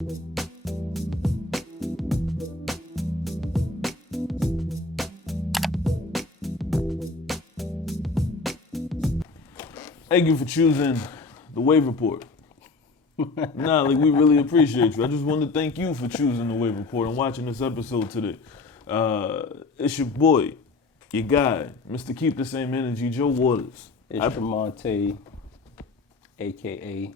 Thank you for choosing the Wave Report. Nah, like we really appreciate you. I just wanted to thank you for choosing the Wave Report and watching this episode today. It's your boy, your guy, Mr. Keep the Same Energy, Joe Waters. It's Tromonte, a.k.a.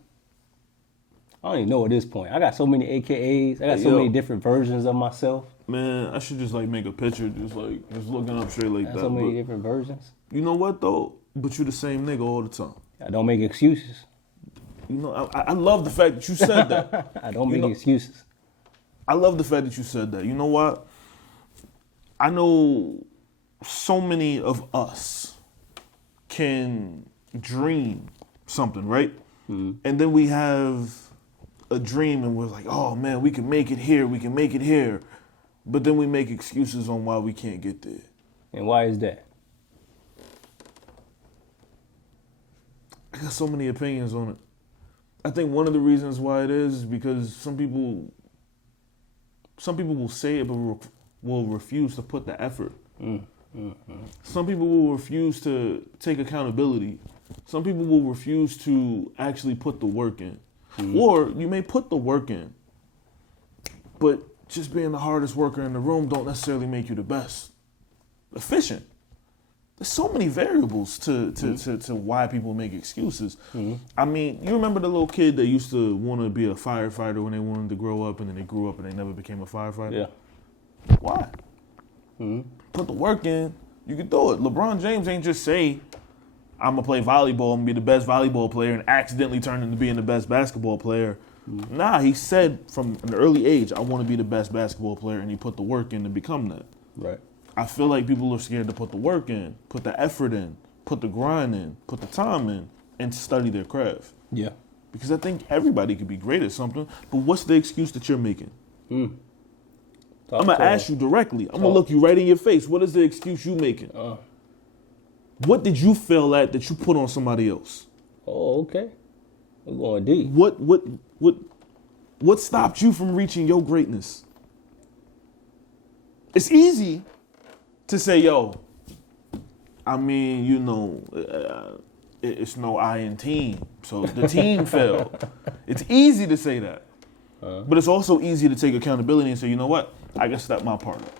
I don't even know at this point. I got so many AKAs. I got so many different versions of myself. Man, I should just like make a picture, just looking up straight like that. So many different versions. You know what though? But you the same nigga all the time. I don't make excuses. You know, I love the fact that you said that. I don't make excuses. I love the fact that you said that. You know what? I know so many of us can dream something, right? Mm-hmm. And then we have a dream and we're like, oh man, we can make it here, we can make it here. But then we make excuses on why we can't get there. And why is that? I got so many opinions on it. I think one of the reasons why it is because some people will say it but will refuse to put the effort. Some people will refuse to take accountability. Some people will refuse to actually put the work in. Or you may put the work in, but just being the hardest worker in the room don't necessarily make you the best efficient. There's so many variables to why people make excuses. I mean, you remember the little kid that used to want to be a firefighter when they wanted to grow up, and then they grew up and they never became a firefighter? Yeah. Why? Put the work in. You can do it. LeBron James ain't just say, I'm going to play volleyball and be the best volleyball player and accidentally turn into being the best basketball player. Nah, he said from an early age, I want to be the best basketball player, and he put the work in to become that. Right. I feel like people are scared to put the work in, put the effort in, put the grind in, put the time in, and study their craft. Yeah. Because I think everybody could be great at something, but what's the excuse that you're making? I'm going to ask you directly. I'm going to look you right in your face. What is the excuse you making? What did you fail at that you put on somebody else? Oh, okay. We're going deep. What stopped you from reaching your greatness? It's easy to say, yo, I mean, you know, it's no I in team, so the team failed. It's easy to say that. But it's also easy to take accountability and say, you know what? I can step my part up.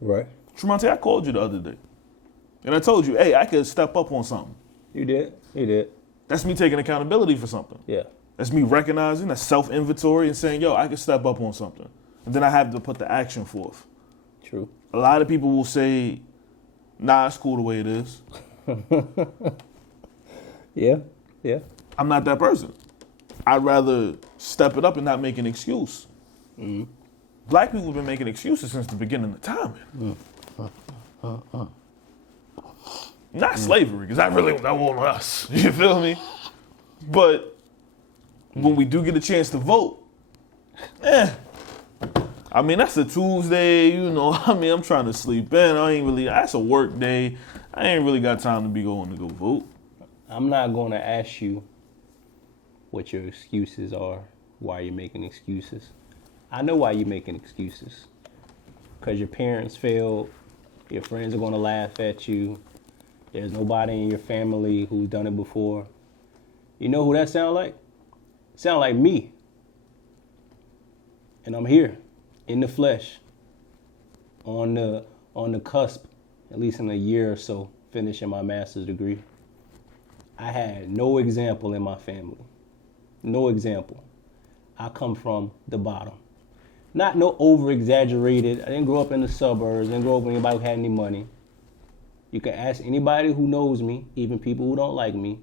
Right. Tremonte, I called you the other day. And I told you, hey, I could step up on something. You did. You did. That's me taking accountability for something. Yeah. That's me recognizing, that's self-inventory and saying, yo, I can step up on something. And then I have to put the action forth. True. A lot of people will say, nah, it's cool the way it is. Yeah. I'm not that person. I'd rather step it up and not make an excuse. Black people have been making excuses since the beginning of time. Not slavery, because that wasn't us. You feel me? But when we do get a chance to vote, I mean, that's a Tuesday, you know. I mean, I'm trying to sleep in. That's a work day. I ain't really got time to be going to go vote. I'm not going to ask you what your excuses are, why you're making excuses. I know why you're making excuses. Because your parents failed, your friends are going to laugh at you, there's nobody in your family who's done it before. You know who that sound like? It sound like me. And I'm here, in the flesh, on the cusp, at least in a year or so, finishing my master's degree. I had no example in my family. No example. I come from the bottom. Not no over-exaggerated. I didn't grow up in the suburbs. I didn't grow up with anybody who had any money. You can ask anybody who knows me, even people who don't like me.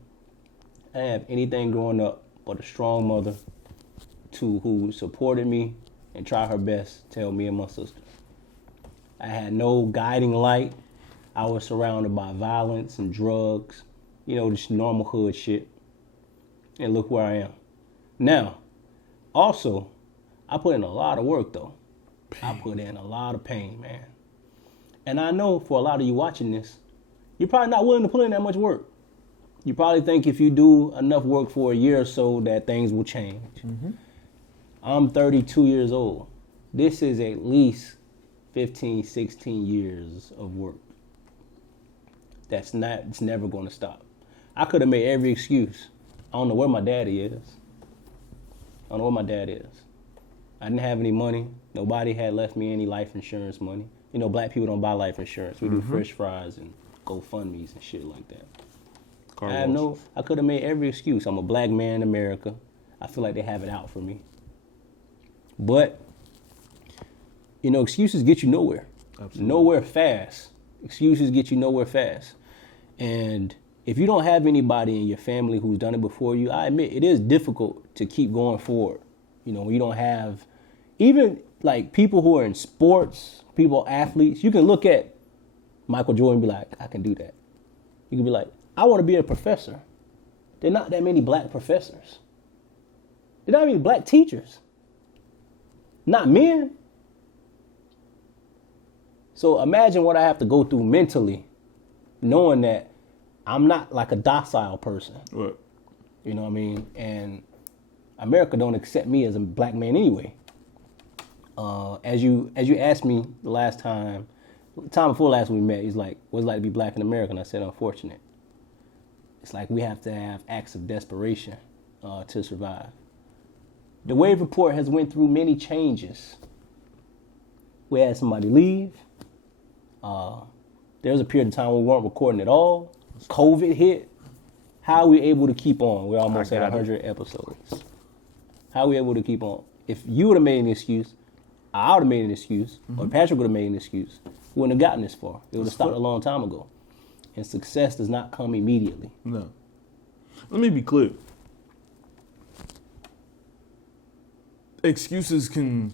I didn't have anything growing up but a strong mother who supported me and tried her best to help me and my sister. I had no guiding light. I was surrounded by violence and drugs, you know, just normal hood shit. And look where I am. Now, also, I put in a lot of work, though. I put in a lot of pain, man. And I know for a lot of you watching this, you're probably not willing to put in that much work. You probably think if you do enough work for a year or so that things will change. I'm 32 years old. This is at least 15, 16 years of work. It's never going to stop. I could have made every excuse. I don't know where my daddy is. I don't know where my dad is. I didn't have any money. Nobody had left me any life insurance money. You know, black people don't buy life insurance. We do fresh fries and GoFundMes and shit like that. I could have made every excuse. I'm a black man in America. I feel like they have it out for me. But, you know, excuses get you nowhere. Absolutely. Nowhere fast. Excuses get you nowhere fast. And if you don't have anybody in your family who's done it before you, I admit it is difficult to keep going forward. You know, when you don't have, even like people who are in sports, people, athletes, you can look at Michael Jordan and be like, I can do that. You can be like, I want to be a professor. There are not that many black professors. There are not many black teachers. Not men. So imagine what I have to go through mentally, knowing that I'm not like a docile person. Right. You know what I mean? And America don't accept me as a black man anyway. As you asked me the time before last we met, he's like, what's it like to be black in America? And I said, unfortunate. It's like we have to have acts of desperation to survive. The Wave Report has went through many changes. We had somebody leave. There was a period of time we weren't recording at all. COVID hit. How are we able to keep on? We're almost at 100 episodes. How are we able to keep on? If you would have made an excuse, I would have made an excuse, or Patrick would have made an excuse, we wouldn't have gotten this far. It would have stopped a long time ago. And success does not come immediately. No. Let me be clear. Excuses can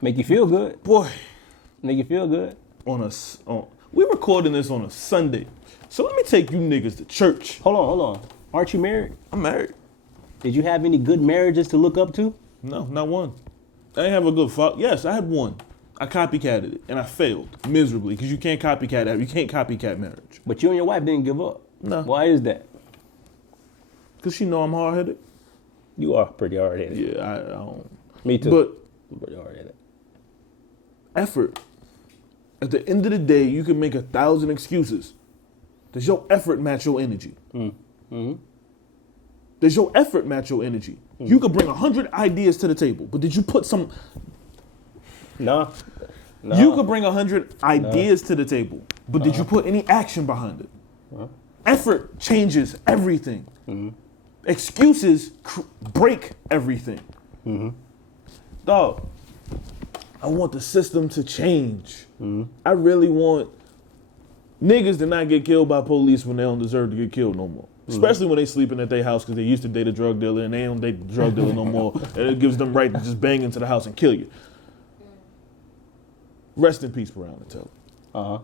make you feel good. Boy. Make you feel good. We're recording this on a Sunday. So let me take you niggas to church. Hold on. Aren't you married? I'm married. Did you have any good marriages to look up to? No, not one. I didn't have a good fuck. Yes, I had one. I copycatted it, and I failed miserably because you can't copycat that. You can't copycat marriage. But you and your wife didn't give up. No. Why is that? Because she know I'm hard-headed. You are pretty hard-headed. Yeah, I don't. Me too. But I'm pretty hard-headed. Effort. At the end of the day, you can make 1,000 excuses. Does your effort match your energy? Mm-hmm. Does your effort match your energy? Mm. You could bring 100 ideas to the table, but did you put some... No. You could bring 100 ideas to the table, but did you put any action behind it? Effort changes everything. Mm-hmm. Excuses break everything. Mm-hmm. Dog, I want the system to change. Mm-hmm. I really want niggas to not get killed by police when they don't deserve to get killed no more. Especially when they sleeping at their house because they used to date a drug dealer and they don't date the drug dealer no more. And it gives them right to just bang into the house and kill you. Rest in peace, Brown and Taylor. Uh-huh.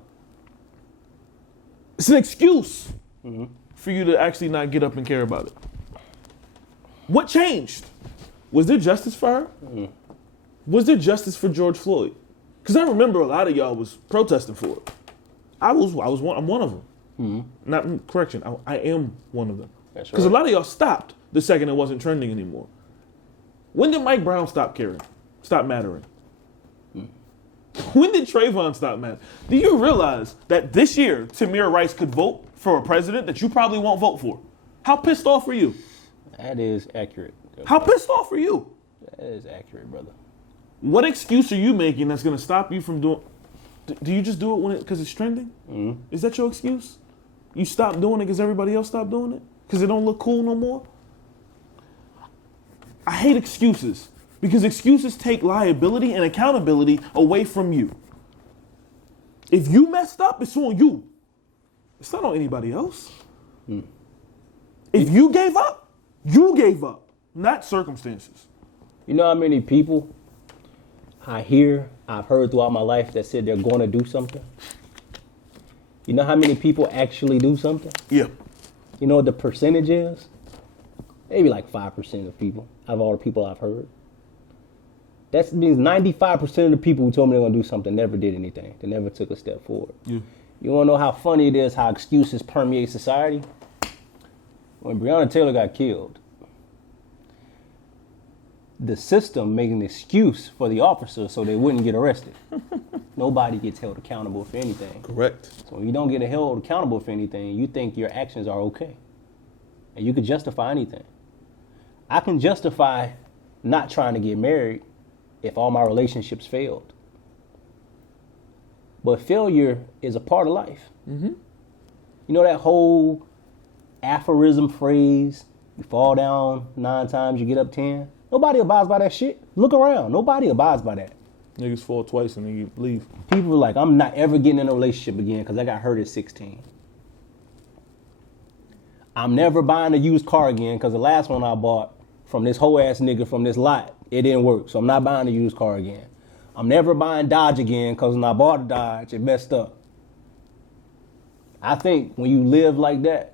It's an excuse for you to actually not get up and care about it. What changed? Was there justice for her? Was there justice for George Floyd? Because I remember a lot of y'all was protesting for it. I'm one of them. Not correction. I am one of them. Because a lot of y'all stopped the second it wasn't trending anymore. When did Mike Brown stop mattering? When did Trayvon stop mattering? Do you realize that this year Tamir Rice could vote for a president that you probably won't vote for? How pissed off are you? That is accurate. How pissed off are you? That is accurate, brother. What excuse are you making that's going to stop you from doing? Do you just do it because it's trending? Mm-hmm. Is that your excuse? You stop doing it because everybody else stopped doing it? Because it don't look cool no more? I hate excuses because excuses take liability and accountability away from you. If you messed up, it's on you. It's not on anybody else. If you gave up, not circumstances. You know how many people I've heard throughout my life that said they're going to do something? You know how many people actually do something? Yeah. You know what the percentage is? Maybe like 5% of people, out of all the people I've heard. That means 95% of the people who told me they're going to do something never did anything. They never took a step forward. Yeah. You want to know how funny it is how excuses permeate society? When Breonna Taylor got killed, the system made an excuse for the officer so they wouldn't get arrested. Nobody gets held accountable for anything. Correct. So when you don't get held accountable for anything, you think your actions are okay. And you can justify anything. I can justify not trying to get married if all my relationships failed. But failure is a part of life. Mm-hmm. You know that whole aphorism phrase, you fall down 9 times, you get up 10? Nobody abides by that shit. Look around. Nobody abides by that. Niggas fall twice and they leave. People are like, I'm not ever getting in a relationship again because I got hurt at 16. I'm never buying a used car again because the last one I bought from this whole ass nigga from this lot, it didn't work. So I'm not buying a used car again. I'm never buying Dodge again because when I bought a Dodge, it messed up. I think when you live like that,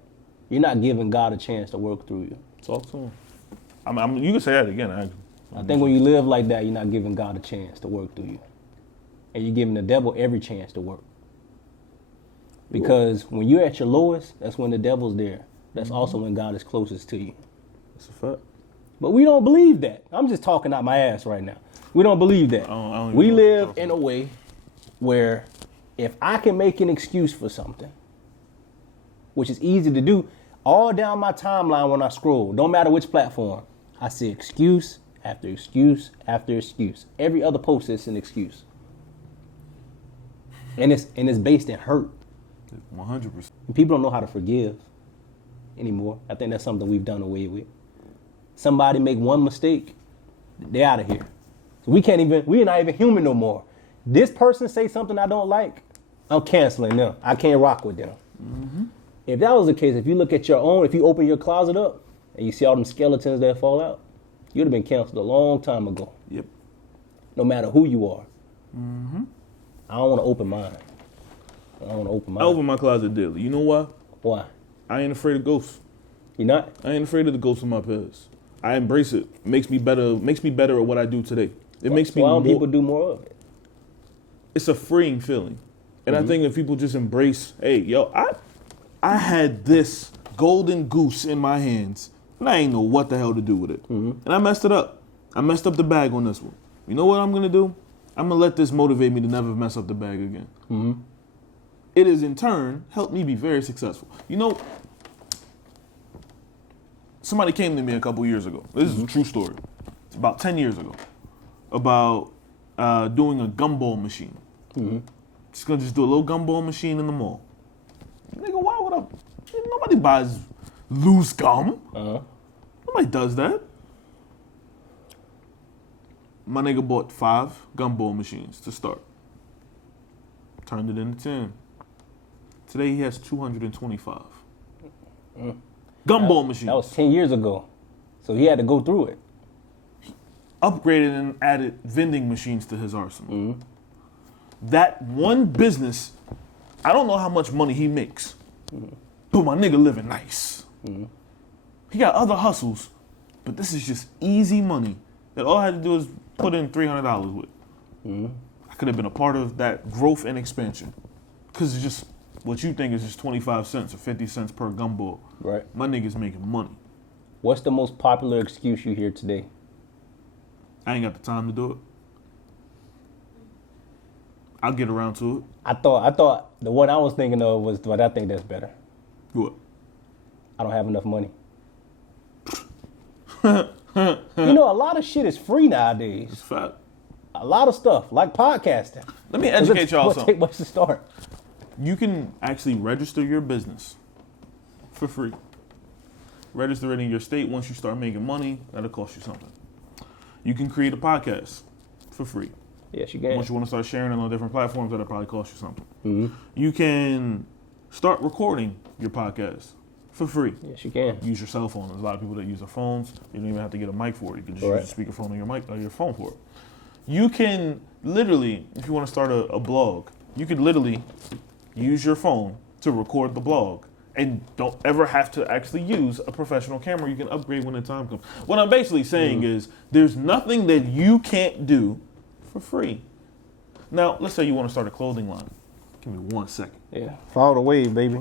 you're not giving God a chance to work through you. Talk to him. You can say that again. I think when you live like that, you're not giving God a chance to work through you. And you're giving the devil every chance to work. Because when you're at your lowest, that's when the devil's there. That's also when God is closest to you. That's a fact. But we don't believe that. I'm just talking out my ass right now. We don't believe that. I don't We even know what you're live talking in a way where if I can make an excuse for something, which is easy to do, all down my timeline when I scroll, don't matter which platform, I see excuse after excuse after excuse. Every other post is an excuse. And it's based in hurt. 100%. And people don't know how to forgive anymore. I think that's something we've done away with. Somebody make one mistake, they're out of here. So we're not even human no more. This person say something I don't like, I'm canceling them. I can't rock with them. Mm-hmm. If that was the case, if you look at your own, if you open your closet up and you see all them skeletons that fall out, you'd have been canceled a long time ago. Yep. No matter who you are. Mm-hmm. I don't want to open mine. I open my closet daily. You know why? Why? I ain't afraid of ghosts. You not? I ain't afraid of the ghosts of my past. I embrace it. Makes me better at what I do today. Makes me why don't people do more of it? It's a freeing feeling. And I think if people just embrace, hey, yo, I had this golden goose in my hands, and I ain't know what the hell to do with it. Mm-hmm. And I messed it up. I messed up the bag on this one. You know what I'm going to do? I'm going to let this motivate me to never mess up the bag again. Mm-hmm. It has, in turn, helped me be very successful. You know, somebody came to me a couple years ago. This is a true story. It's about 10 years ago. About doing a gumball machine. Mm-hmm. Just going to do a little gumball machine in the mall. Nigga, why would I? Nobody buys loose gum. Uh-huh. Nobody does that. My nigga bought 5 gumball machines to start. Turned it into 10. Today he has 225. Gumball machines. That was 10 years ago. So he had to go through it. He upgraded and added vending machines to his arsenal. Mm-hmm. That one business, I don't know how much money he makes, but my nigga living nice. Mm-hmm. He got other hustles, but this is just easy money that all I had to do is put in $300 with. Mm-hmm. I could have been a part of that growth and expansion. Because it's just, what you think is just 25 cents or 50 cents per gumball. Right. My nigga's making money. What's the most popular excuse you hear today? I ain't got the time to do it. I'll get around to it. I thought the one I was thinking of was, but I think that's better. What? I don't have enough money. You know, a lot of shit is free nowadays. It's fact. A lot of stuff, like podcasting. Let me educate y'all something. What's the start? You can actually register your business for free. Register it in your state. Once you start making money, that'll cost you something. You can create a podcast for free. Yes, you can. Once you want to start sharing it on different platforms, that'll probably cost you something. Mm-hmm. You can start recording your podcast for free. Yes, you can. Use your cell phone. There's a lot of people that use their phones. You don't even have to get a mic for it. You can just use a speakerphone on your mic or your phone for it. You can literally, if you want to start a blog, you could literally use your phone to record the blog and don't ever have to actually use a professional camera. You can upgrade when the time comes. What I'm basically saying is there's nothing that you can't do for free. Now, let's say you want to start a clothing line. Give me 1 second. Yeah. Follow the wave, baby.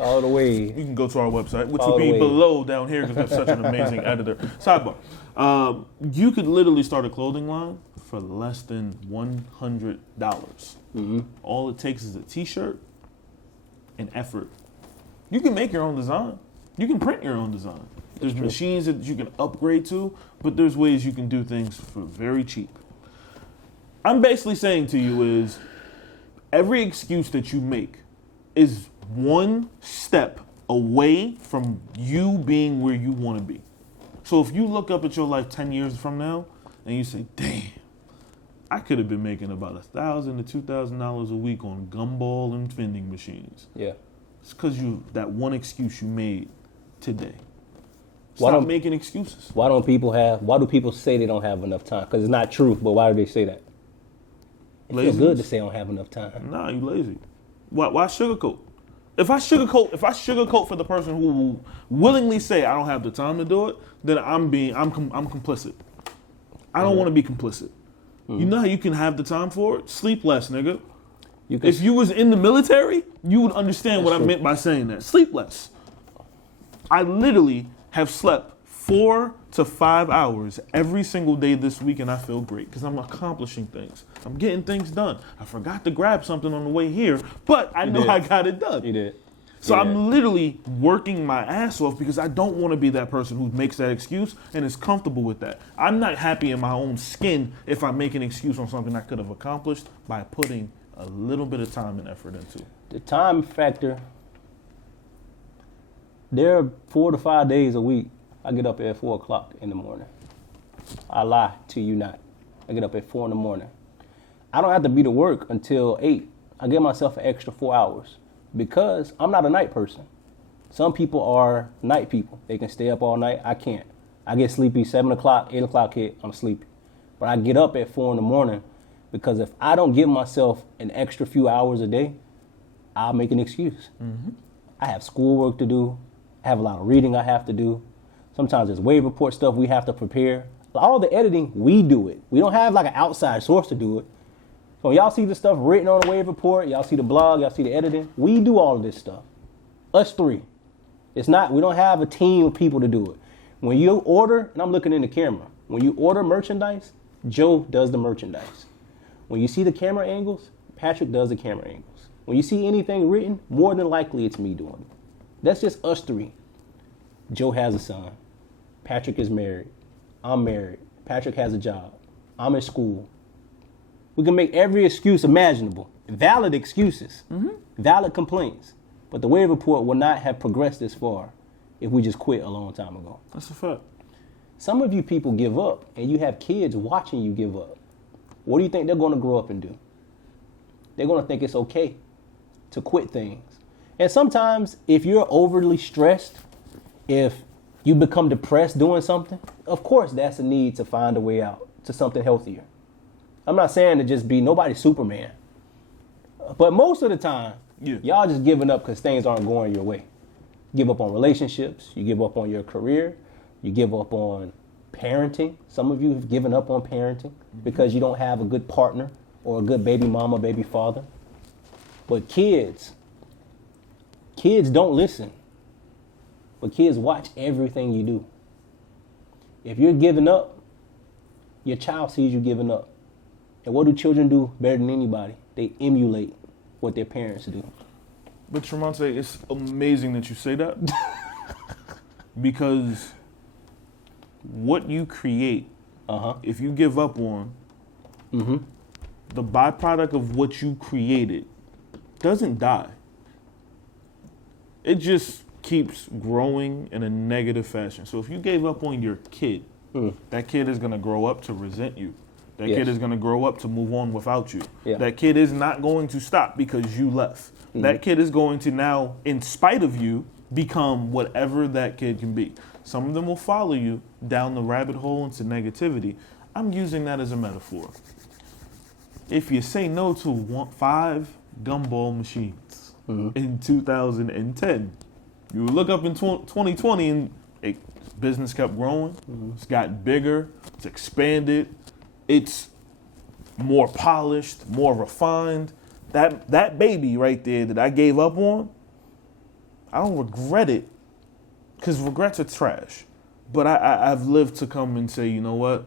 All the way. You can go to our website, which All will the be way. below down here because we have such an amazing editor. Sidebar. You could literally start a clothing line for less than $100. All it takes is a t-shirt and effort. You can make your own design. You can print your own design. There's machines that you can upgrade to, but there's ways you can do things for very cheap. I'm basically saying to you is every excuse that you make is one step away from you being where you want to be. So if you look up at your life 10 years from now and you say, damn, I could have been making about $1,000 to $2,000 a week on gumball and vending machines. Yeah. It's because that one excuse you made today. Why Stop don't- making excuses. Why do people say they don't have enough time? Because it's not true, but why do they say that? It feels good to say I don't have enough time. Nah, you lazy. Why sugarcoat? If I sugarcoat for the person who will willingly say I don't have the time to do it, then I'm complicit. I don't want to be complicit. You know how you can have the time for it? Sleep less, nigga. If you was in the military, you would understand what I meant by saying that. Sleep less. I literally have slept 4 to 5 hours every single day this week, and I feel great because I'm accomplishing things. I'm getting things done. I forgot to grab something on the way here, but I know I got it done. You did. So I'm literally working my ass off because I don't want to be that person who makes that excuse and is comfortable with that. I'm not happy in my own skin if I make an excuse on something I could have accomplished by putting a little bit of time and effort into. The time factor, there are 4 to 5 days a week I get up at 4 o'clock in the morning. I lie to you not. I get up at 4 in the morning. I don't have to be to work until 8. I give myself an extra 4 hours because I'm not a night person. Some people are night people. They can stay up all night. I can't. I get sleepy 7 o'clock, 8 o'clock hit, I'm sleepy. But I get up at 4 in the morning because if I don't give myself an extra few hours a day, I'll make an excuse. I have schoolwork to do. I have a lot of reading I have to do. Sometimes there's wave report stuff we have to prepare. All the editing, we do it. We don't have like an outside source to do it. So when y'all see the stuff written on the wave report, y'all see the blog, y'all see the editing, we do all of this stuff. Us three. We don't have a team of people to do it. When you order, and I'm looking in the camera, when you order merchandise, Joe does the merchandise. When you see the camera angles, Patrick does the camera angles. When you see anything written, more than likely it's me doing it. That's just us three. Joe has a son. Patrick is married. I'm married. Patrick has a job. I'm in school. We can make every excuse imaginable. Valid excuses. Valid complaints. But the wave report would not have progressed this far if we just quit a long time ago. That's a fact. Some of you people give up, and you have kids watching you give up. What do you think they're going to grow up and do? They're going to think it's okay to quit things. And sometimes if you're overly stressed, if you become depressed doing something, of course that's a need to find a way out to something healthier. I'm not saying to just be nobody's Superman. But most of the time, y'all just giving up because things aren't going your way. You give up on relationships. You give up on your career. You give up on parenting. Some of you have given up on parenting because you don't have a good partner or a good baby mama, baby father. But kids don't listen. But kids watch everything you do. If you're giving up, your child sees you giving up. And what do children do better than anybody? They emulate what their parents do. But Tromonte, it's amazing that you say that because what you create, if you give up on, the byproduct of what you created doesn't die. It just keeps growing in a negative fashion. So if you gave up on your kid, that kid is going to grow up to resent you. That kid is going to grow up to move on without you. That kid is not going to stop because you left. That kid is going to now, in spite of you, become whatever that kid can be. Some of them will follow you down the rabbit hole into negativity. I'm using that as a metaphor. If you say no to 5 gumball machines in 2010, you look up in 2020 and business kept growing. It's got bigger. It's expanded. It's more polished, more refined. That baby right there that I gave up on, I don't regret it because regrets are trash. But I've lived to come and say, you know what?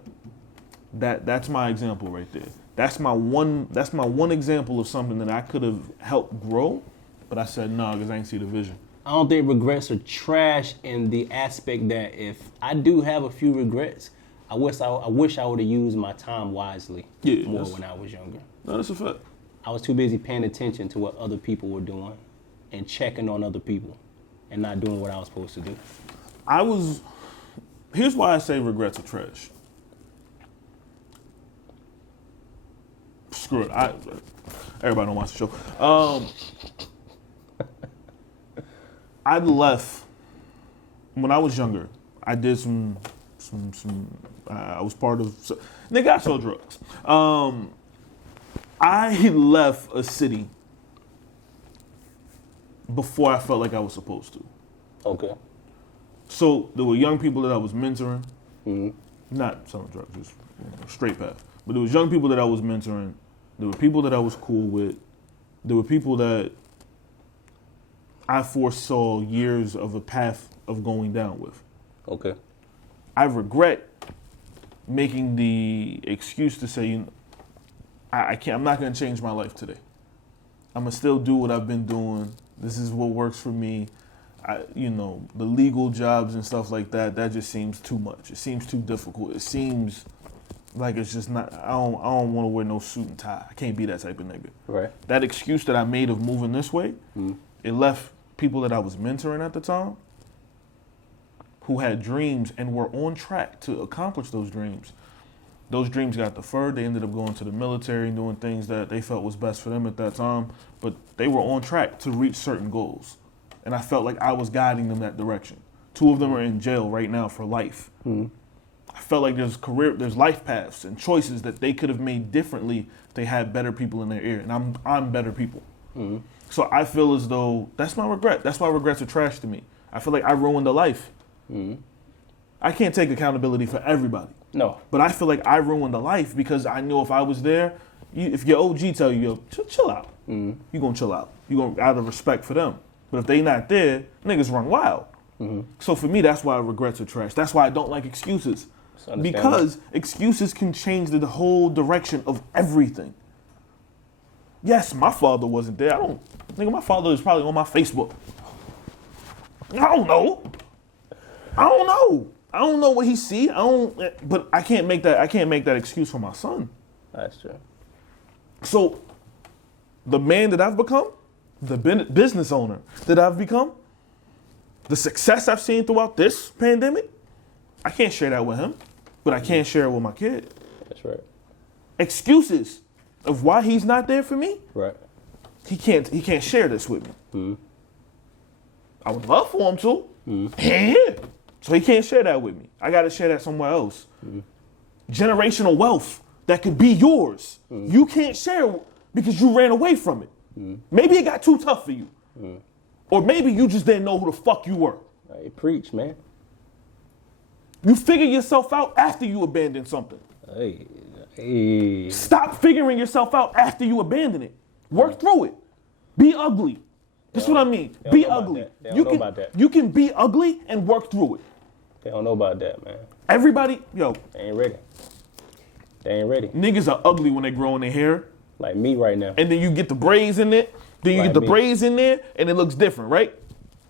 That's my example right there. That's my one example of something that I could have helped grow, but I said no because I ain't see the vision. I don't think regrets are trash in the aspect that if I do have a few regrets, I wish I would have used my time wisely more when I was younger. No, that's a fact. I was too busy paying attention to what other people were doing and checking on other people and not doing what I was supposed to do. Here's why I say regrets are trash. Screw it. Everybody don't watch the show. I left when I was younger. I did some. I was part of. Nigga, I sold drugs. I left a city before I felt like I was supposed to. Okay. So there were young people that I was mentoring, not selling drugs, just straight path. But there was young people that I was mentoring. There were people that I was cool with. There were people that I foresaw years of a path of going down with. Okay. I regret making the excuse to say, I can't. I'm not going to change my life today. I'm gonna still do what I've been doing. This is what works for me. The legal jobs and stuff like that. That just seems too much. It seems too difficult. It seems like it's just not. I don't want to wear no suit and tie. I can't be that type of nigga. Right. That excuse that I made of moving this way, it left people that I was mentoring at the time, who had dreams and were on track to accomplish those dreams. Those dreams got deferred. They ended up going to the military and doing things that they felt was best for them at that time. But they were on track to reach certain goals. And I felt like I was guiding them that direction. 2 of them are in jail right now for life. I felt like there's life paths and choices that they could have made differently if they had better people in their ear. And I'm better people. So I feel as though that's my regret. That's why regrets are trash to me. I feel like I ruined a life. I can't take accountability for everybody. No. But I feel like I ruined a life because I knew if I was there, if your OG tell you, yo, chill out. You gonna chill out. You gonna out of respect for them. But if they not there, niggas run wild. So for me, that's why regrets are trash. That's why I don't like excuses. Because excuses can change the whole direction of everything. Yes, my father wasn't there. My father is probably on my Facebook. I don't know. I don't know what he see. But I can't make that excuse for my son. That's true. So the man that I've become, the business owner that I've become, the success I've seen throughout this pandemic, I can't share that with him, but I can share it with my kid. That's right. Excuses of why he's not there for me. Right. He can't share this with me. I would love for him to. Yeah. So he can't share that with me. I got to share that somewhere else. Generational wealth that could be yours. You can't share because you ran away from it. Maybe it got too tough for you. Or maybe you just didn't know who the fuck you were. Hey, preach, man. You figure yourself out after you abandon something. Hey. Stop figuring yourself out after you abandon it. Work through it. Be ugly. That's what I mean. Be ugly. You can be ugly and work through it. They don't know about that, man. Everybody, They ain't ready. Niggas are ugly when they grow in their hair. Like me right now. And then you get the braids in it. Then you get the braids in there, and it looks different, right?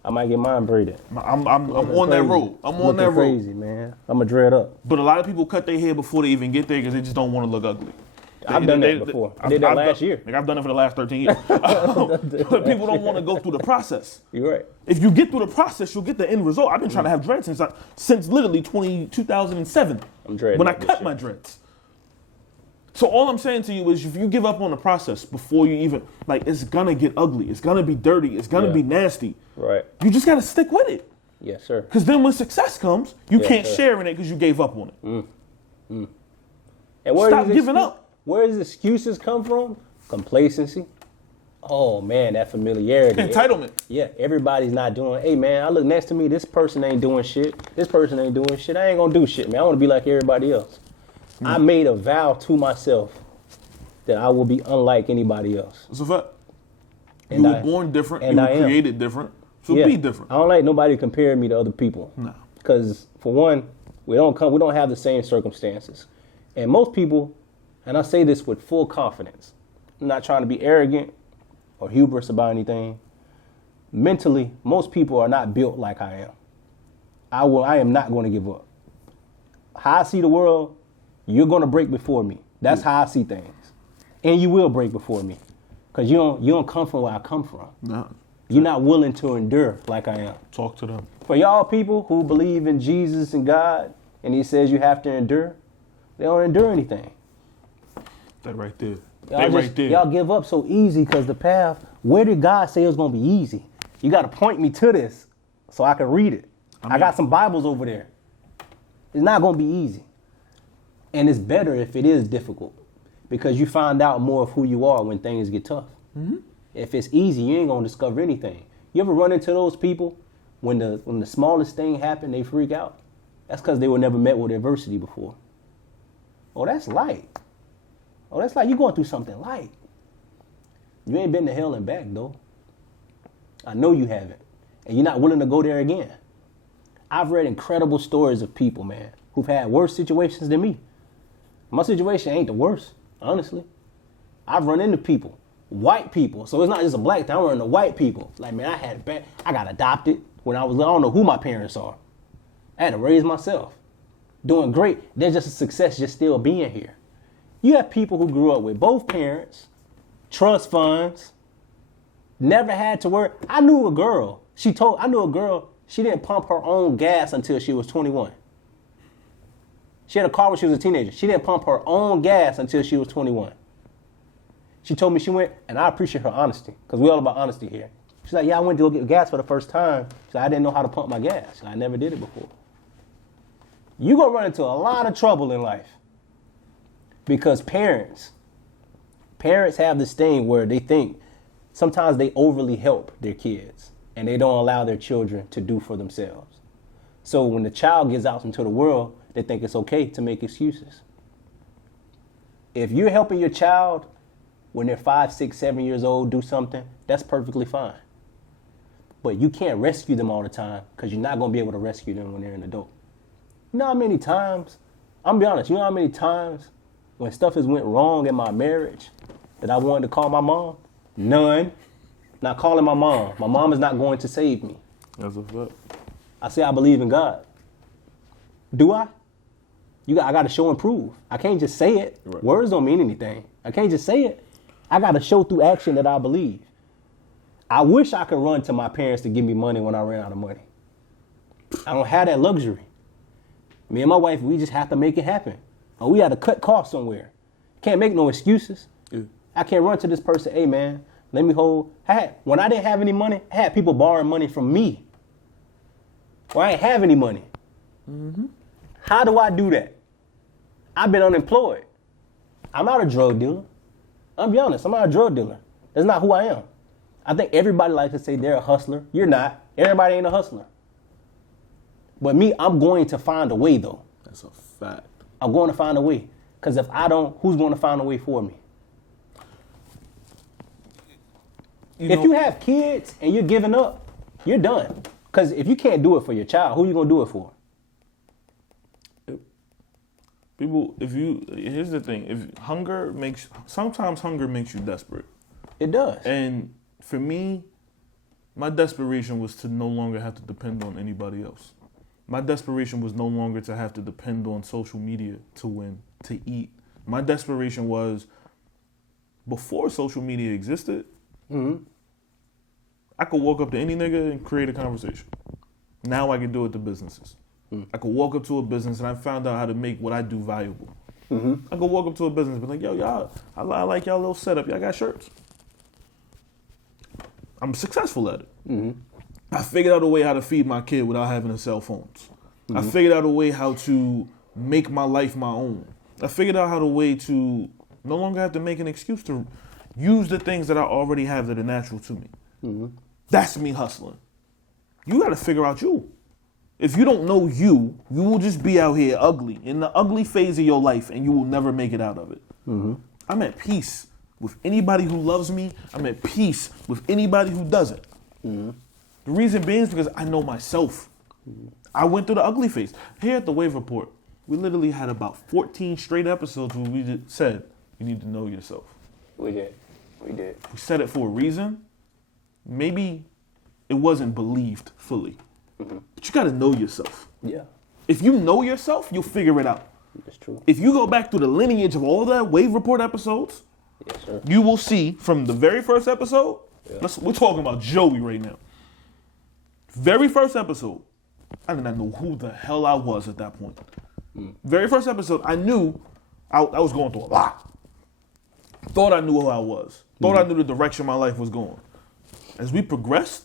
I might get mine braided. I'm on that road. I'm on that road. Crazy, man. I'm going to dread up. But a lot of people cut their hair before they even get there because they just don't want to look ugly. I've done that before. I did that last year. I've done it for the last 13 years. But people don't want to go through the process. You're right. If you get through the process, you'll get the end result. I've been trying to have dreads since literally 2007. I'm dreading when I cut my dreads. So all I'm saying to you is if you give up on the process before you even, it's going to get ugly. It's going to be dirty. It's going to be nasty. Right. You just got to stick with it. Yes, sir. Because then when success comes, you can't share in it because you gave up on it. And stop giving up. Where does excuses come from? Complacency. Oh, man, that familiarity. Entitlement. Yeah, everybody's not doing, hey, man, I look next to me, this person ain't doing shit. This person ain't doing shit. I ain't going to do shit, man. I want to be like everybody else. I made a vow to myself that I will be unlike anybody else. It's a fact. You were born different. You were created different. So be different. I don't like nobody comparing me to other people. No. Because for one, we don't have the same circumstances. And most people, and I say this with full confidence, I'm not trying to be arrogant or hubris about anything. Mentally, most people are not built like I am. I am not going to give up. How I see the world, you're going to break before me. That's how I see things. And you will break before me. Because you don't come from where I come from. No. You're not willing to endure like I am. Talk to them. For y'all people who believe in Jesus and God, and he says you have to endure, they don't endure anything. That right there. Y'all give up so easy because the path, where did God say it was going to be easy? You got to point me to this so I can read it. I got some Bibles over there. It's not going to be easy. And it's better if it is difficult because you find out more of who you are when things get tough. Mm-hmm. If it's easy, you ain't going to discover anything. You ever run into those people when the smallest thing happened, they freak out? That's because they were never met with adversity before. Oh, that's light. Oh, that's like you going through something light. You ain't been to hell and back, though. I know you haven't. And you're not willing to go there again. I've read incredible stories of people, man, who've had worse situations than me. My situation ain't the worst, honestly. I've run into people, white people. So it's not just a black thing. I run into white people. Like, man, I had it bad. I got adopted when I don't know who my parents are. I had to raise myself. Doing great. There's just a success just still being here. You have people who grew up with both parents, trust funds, never had to work. I knew a girl. She didn't pump her own gas until she was 21. She had a car when she was a teenager. She didn't pump her own gas until she was 21. She told me she went, and I appreciate her honesty, because we're all about honesty here. She's like, yeah, I went to go get gas for the first time. She said, I didn't know how to pump my gas. I never did it before. You're going to run into a lot of trouble in life. Because parents have this thing where they think sometimes they overly help their kids and they don't allow their children to do for themselves. So when the child gets out into the world, they think it's okay to make excuses. If you're helping your child when they're 5, 6, 7 years old do something, that's perfectly fine. But you can't rescue them all the time because you're not going to be able to rescue them when they're an adult. You know how many times, I'm be honest, you know how many times when stuff has went wrong in my marriage that I wanted to call my mom? None. Not calling my mom. My mom is not going to save me. That's a fact. I say I believe in God. Do I? I got to show and prove. I can't just say it. Right. Words don't mean anything. I can't just say it. I got to show through action that I believe. I wish I could run to my parents to give me money when I ran out of money. I don't have that luxury. Me and my wife, we just have to make it happen. Or we had to cut costs somewhere. Can't make no excuses. Yeah. I can't run to this person, hey man, let me hold. When I didn't have any money, I had people borrowing money from me. Well, I ain't have any money. Mm-hmm. How do I do that? I've been unemployed. I'm not a drug dealer. I'll be honest, I'm not a drug dealer. That's not who I am. I think everybody likes to say they're a hustler. You're not. Everybody ain't a hustler. But me, I'm going to find a way though. That's a fact. I'm going to find a way. Because if I don't, who's going to find a way for me? If you have kids and you're giving up, you're done. Because if you can't do it for your child, who are you going to do it for? Here's the thing. Sometimes hunger makes you desperate. It does. And for me, my desperation was to no longer have to depend on anybody else. My desperation was no longer to have to depend on social media to win, to eat. My desperation was, before social media existed, mm-hmm. I could walk up to any nigga and create a conversation. Now I can do it to businesses. Mm-hmm. I could walk up to a business and I found out how to make what I do valuable. Mm-hmm. I could walk up to a business and be like, yo, y'all, I like y'all little setup. Y'all got shirts. I'm successful at it. Mm-hmm. I figured out a way how to feed my kid without having a cell phones. Mm-hmm. I figured out a way how to make my life my own. I figured out how to way to no longer have to make an excuse to use the things that I already have that are natural to me. Mm-hmm. That's me hustling. You got to figure out you. If you don't know you, you will just be out here ugly, in the ugly phase of your life, and you will never make it out of it. Mm-hmm. I'm at peace with anybody who loves me. I'm at peace with anybody who doesn't. Mm-hmm. The reason being is because I know myself. I went through the ugly phase. Here at the Wave Report, we literally had about 14 straight episodes where we just said, you need to know yourself. We did. We said it for a reason. Maybe it wasn't believed fully. But you got to know yourself. Yeah. If you know yourself, you'll figure it out. That's true. If you go back through the lineage of all the Wave Report episodes, Yes, sir. you will see from the very first episode, we're talking about Joey right now. Very first episode, I did not know who the hell I was at that point. Very first episode, I knew I was going through a lot. Thought I knew who I was. Thought I knew the direction my life was going. As we progressed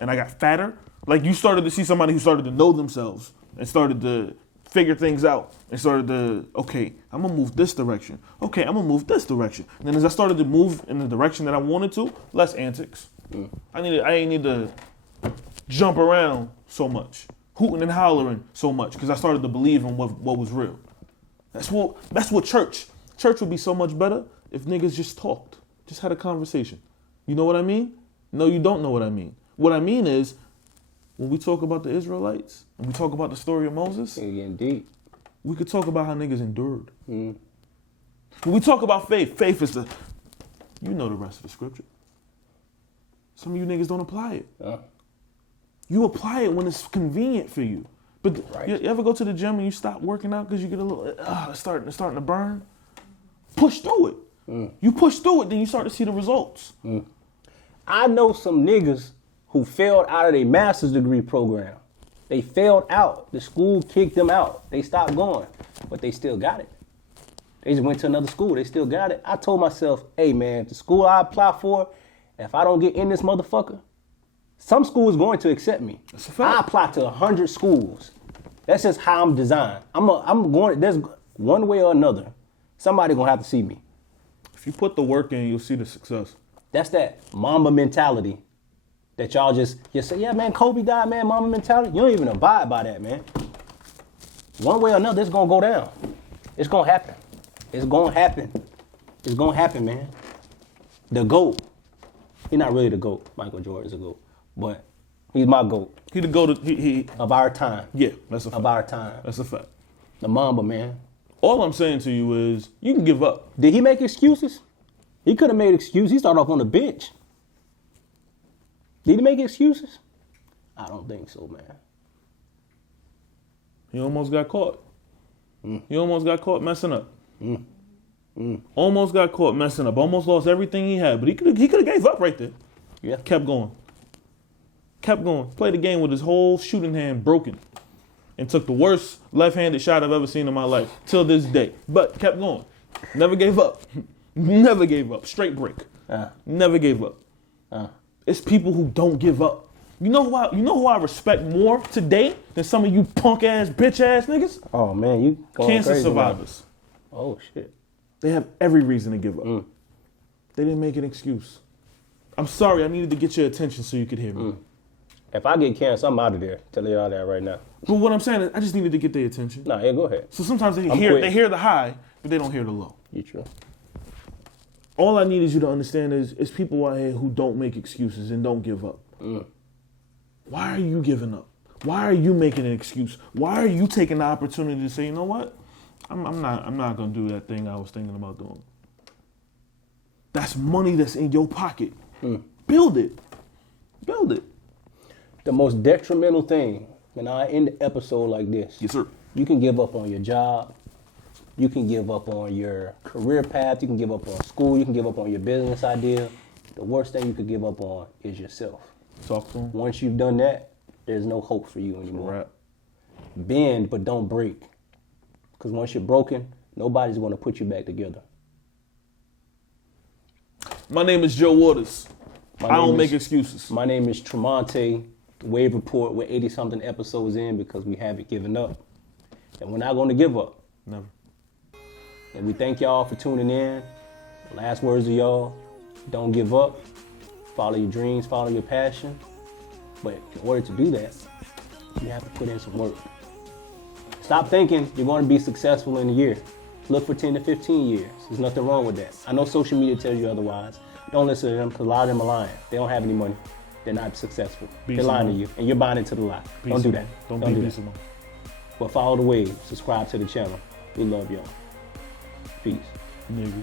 and I got fatter, like you started to see somebody who started to know themselves and started to figure things out and started to, okay, I'm gonna move this direction. Okay, I'm gonna move this direction. And then as I started to move in the direction that I wanted to, less antics. I ain't need to jump around so much, hooting and hollering so much, because I started to believe in what was real. That's what church would be so much better if niggas just talked, just had a conversation. You know what I mean? No, you don't know what I mean. What I mean is, when we talk about the Israelites and we talk about the story of Moses, You're getting deep. we could talk about how niggas endured. When we talk about faith is you know the rest of the scripture. Some of you niggas don't apply it. You apply it when it's convenient for you. But Right. you ever go to the gym and you stop working out because you get a little, it's starting to burn? Push through it. You push through it, then you start to see the results. I know some niggas who failed out of their master's degree program. They failed out. The school kicked them out. They stopped going, but they still got it. They just went to another school. They still got it. I told myself, hey man, the school I apply for, if I don't get in this motherfucker, some school is going to accept me. That's a fact. I apply to 100 schools. That's just how I'm designed. I'm going. There's one way or another. Somebody gonna have to see me. If you put the work in, you'll see the success. That's that mamba mentality that y'all just say, yeah, man, Kobe died, man, mamba mentality. You don't even abide by that, man. One way or another, it's gonna go down. It's gonna happen. It's gonna happen. It's gonna happen, man. The GOAT. He's not really the GOAT. Michael Jordan's the GOAT. But he's my GOAT. He the go to Of our time. yeah, that's a fact. Of our time. That's a fact. The mamba, man. All I'm saying to you is you can give up. Did he make excuses? He could have made excuses. He started off on the bench. Did he make excuses? I don't think so, man. He almost got caught. He almost got caught messing up. Almost got caught messing up. Almost lost everything he had. But he could have gave up right there. Yeah. Kept going. Kept going. Played the game with his whole shooting hand broken. And took the worst left-handed shot I've ever seen in my life. Till this day. But kept going. Never gave up. Never gave up. Straight break. Never gave up. It's people who don't give up. You know who I respect more today than some of you punk ass, bitch ass niggas? Oh man, you going Cancer crazy, survivors. Man. Oh shit. They have every reason to give up. They didn't make an excuse. I'm sorry, I needed to get your attention so you could hear me. If I get cancer, I'm out of there. Tell y'all that right now. But what I'm saying is I just needed to get their attention. Nah, yeah, go ahead. So sometimes they I'm hear quitting. the high, but they don't hear the low. You true. All I need is you to understand is people out here who don't make excuses and don't give up. Why are you giving up? Why are you making an excuse? Why are you taking the opportunity to say, you know what? I'm not gonna do that thing I was thinking about doing. That's money that's in your pocket. Build it. Build it. The most detrimental thing when I end the episode like this, Yes, sir. you can give up on your job. You can give up on your career path. You can give up on school. You can give up on your business idea. The worst thing you could give up on is yourself. Talk to him. Once you've done that, there's no hope for you anymore. Right. Bend, but don't break. Because once you're broken, nobody's going to put you back together. My name is Joe Waters. My I don't name make is- excuses. My name is Tromonte. The Wave Report. We're 80-something episodes in because we haven't given up. And we're not going to give up. Never. And we thank y'all for tuning in. Last words of y'all, don't give up. Follow your dreams, follow your passion. But in order to do that, you have to put in some work. Stop thinking you're going to be successful in a year. Look for 10 to 15 years. There's nothing wrong with that. I know social media tells you otherwise. Don't listen to them because a lot of them are lying. They don't have any money. they're not successful. Be They're lying to someone. you, and you're buying into the lie. Be Don't do someone. that. Don't do be that. someone. But follow the wave. Subscribe to the channel. We love y'all. Peace. Niggas.